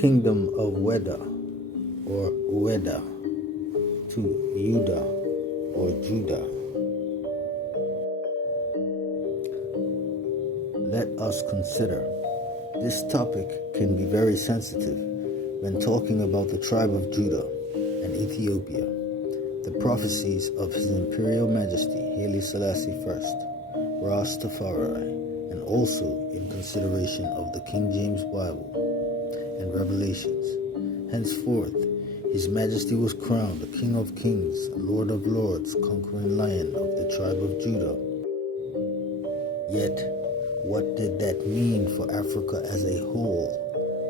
Kingdom of Weda or Weda to Yuda or Judah. Let us consider. This topic can be very sensitive when talking about the tribe of Judah and Ethiopia, the prophecies of His Imperial Majesty Haile Selassie I, Rastafari, and also in consideration of the King James Bible and Revelations. Henceforth, His Majesty was crowned the King of Kings, Lord of Lords, conquering Lion of the tribe of Judah. Yet, what did that mean for Africa as a whole?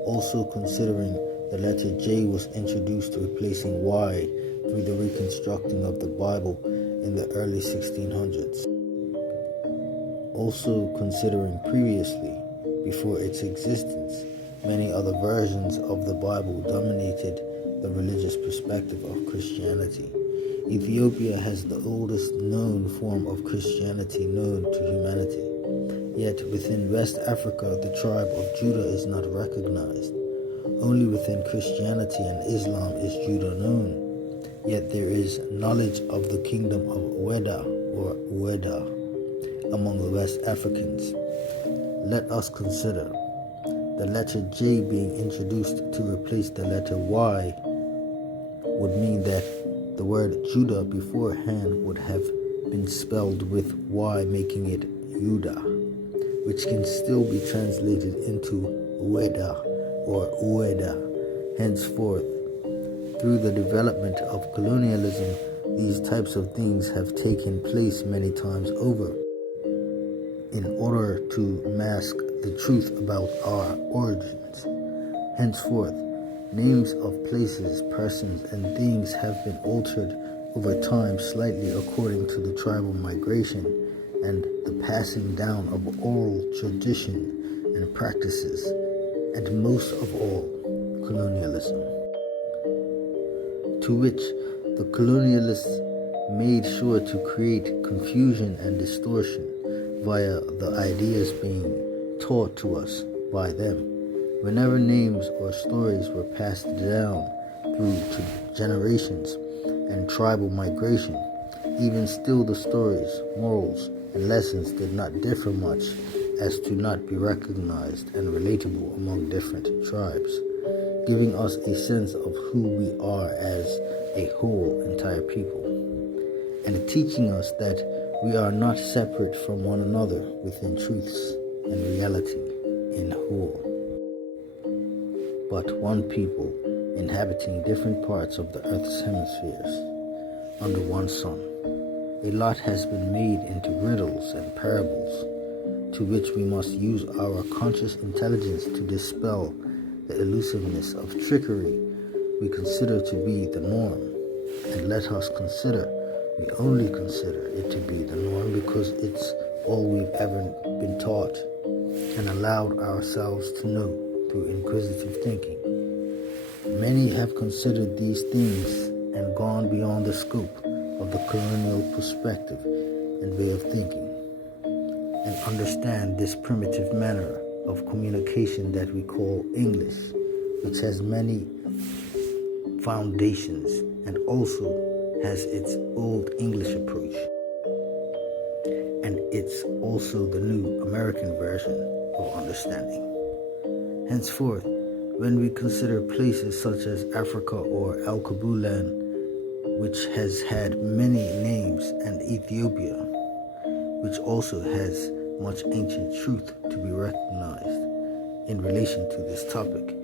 Also considering the letter J was introduced replacing Y through the reconstructing of the Bible in the early 1600s. Also considering previously, before its existence, many other versions of the Bible dominated the religious perspective of Christianity. Ethiopia has the oldest known form of Christianity known to humanity. Yet within West Africa, the tribe of Judah is not recognized. Only within Christianity and Islam is Judah known. Yet there is knowledge of the kingdom of Weda or Weda among the West Africans. Let us consider the letter J being introduced to replace the letter Y would mean that the word Judah beforehand would have been spelled with Y, making it Yuda, which can still be translated into Weda or Ueda. Henceforth, through the development of colonialism, these types of things have taken place many times over in order to mask the truth about our origins. Henceforth, names of places, persons, and things have been altered over time slightly according to the tribal migration and the passing down of oral tradition and practices, and most of all, colonialism, to which the colonialists made sure to create confusion and distortion via the ideas being taught to us by them. Whenever names or stories were passed down through to generations and tribal migration, even still the stories, morals, and lessons did not differ much as to not be recognized and relatable among different tribes, giving us a sense of who we are as a whole entire people, and teaching us that we are not separate from one another within truths and reality in whole, but one people inhabiting different parts of the earth's hemispheres under one sun. A lot has been made into riddles and parables, to which we must use our conscious intelligence to dispel the elusiveness of trickery we consider to be the norm. And let us consider, we only consider it to be the norm because it's all we've ever been taught and allowed ourselves to know through inquisitive thinking. Many have considered these things and gone beyond the scope of the colonial perspective and way of thinking, and understand this primitive manner of communication that we call English, which has many foundations and also has its old English approach, and it's also the new American version of understanding. Henceforth, when we consider places such as Africa or Al-Kabulan, which has had many names, and Ethiopia, which also has much ancient truth to be recognized in relation to this topic,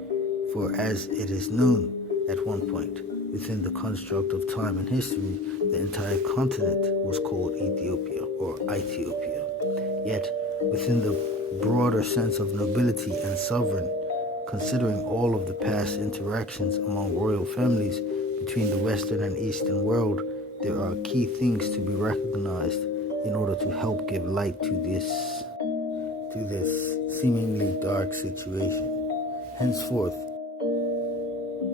for as it is known at one point within the construct of time and history, the entire continent was called Ethiopia or Ethiopia. Yet, within the broader sense of nobility and sovereign, considering all of the past interactions among royal families between the Western and Eastern world, there are key things to be recognized in order to help give light to this seemingly dark situation. Henceforth,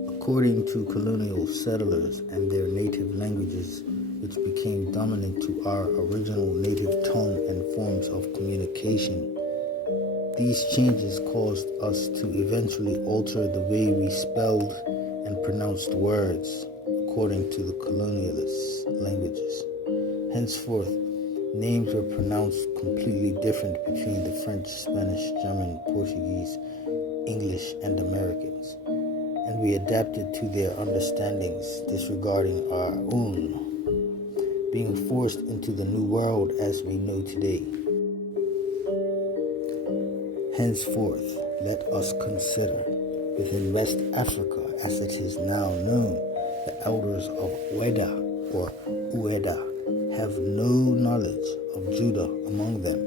according to colonial settlers and their native languages, which became dominant to our original native tongue and forms of communication, These changes caused us to eventually alter the way we spelled and pronounced words according to the colonialist languages. Henceforth, names were pronounced completely different between the French, Spanish, German, Portuguese, English, and Americans, and we adapted to their understandings, disregarding our own, being forced into the new world as we know today. Henceforth, let us consider, within West Africa, as it is now known, the elders of Oueda or Ueda have no knowledge of Judah among them,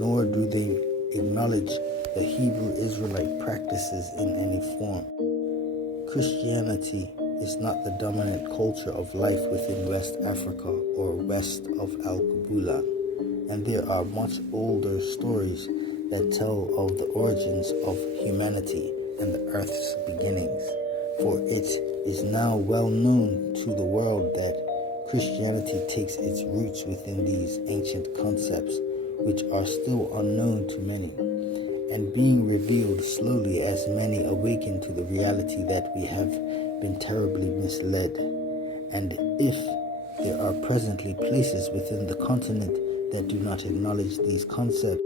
nor do they acknowledge the Hebrew Israelite practices in any form. Christianity is not the dominant culture of life within West Africa or west of Al-Qabulan, and there are much older stories that tell of the origins of humanity and the earth's beginnings, for it is now well known to the world that Christianity takes its roots within these ancient concepts, which are still unknown to many, and being revealed slowly as many awaken to the reality that we have been terribly misled. And if there are presently places within the continent that do not acknowledge these concepts,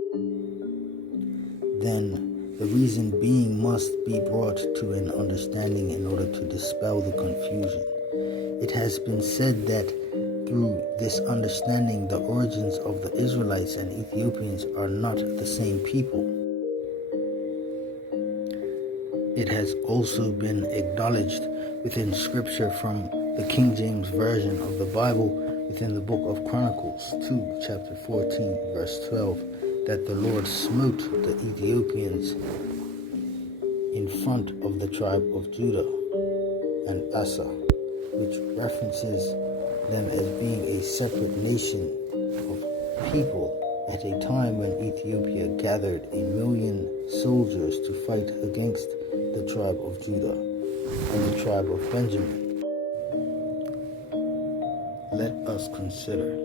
then the reason being must be brought to an understanding in order to dispel the confusion. It has been said that through this understanding, the origins of the Israelites and Ethiopians are not the same people. It has also been acknowledged within Scripture from the King James Version of the Bible within the book of Chronicles 2, chapter 14, verse 12, that the Lord smote the Ethiopians in front of the tribe of Judah and Asa, which references them as being a separate nation of people at a time when Ethiopia gathered 1,000,000 soldiers to fight against the tribe of Judah and the tribe of Benjamin. Let us consider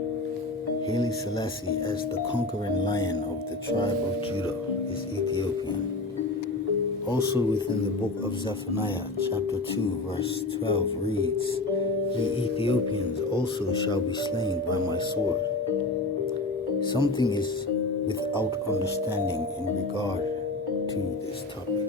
Haile Selassie as the conquering lion of the tribe of Judah is Ethiopian. Also within the book of Zephaniah, chapter 2, verse 12 reads, "Ye Ethiopians also shall be slain by my sword." Something is without understanding in regard to this topic.